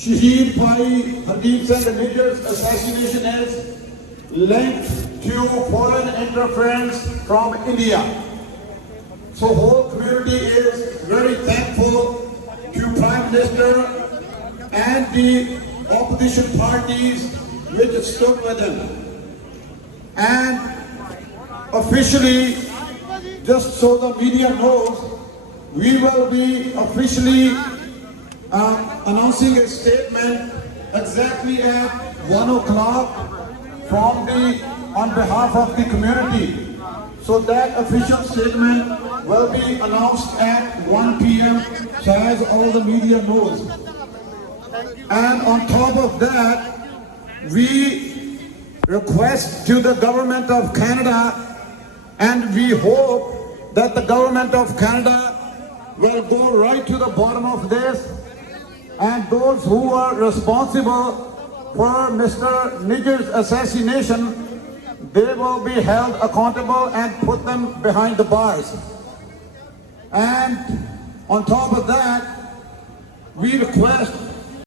Shaheed Bhai Hardeep Singh Nijjar's assassination is linked to foreign interference from India. So whole community is very thankful to Prime Minister and the opposition parties which stood with him. And officially, just so the media knows, we will be officially announcing a statement exactly at 1 o'clock on behalf of the community. So that official statement will be announced at 1 p.m. so as all the media knows. And on top of that, we request to the government of Canada, and we hope that the government of Canada will go right to the bottom of this, and those who are responsible for Mr. Nijjar's assassination, they will be held accountable and put them behind the bars. And on top of that, we request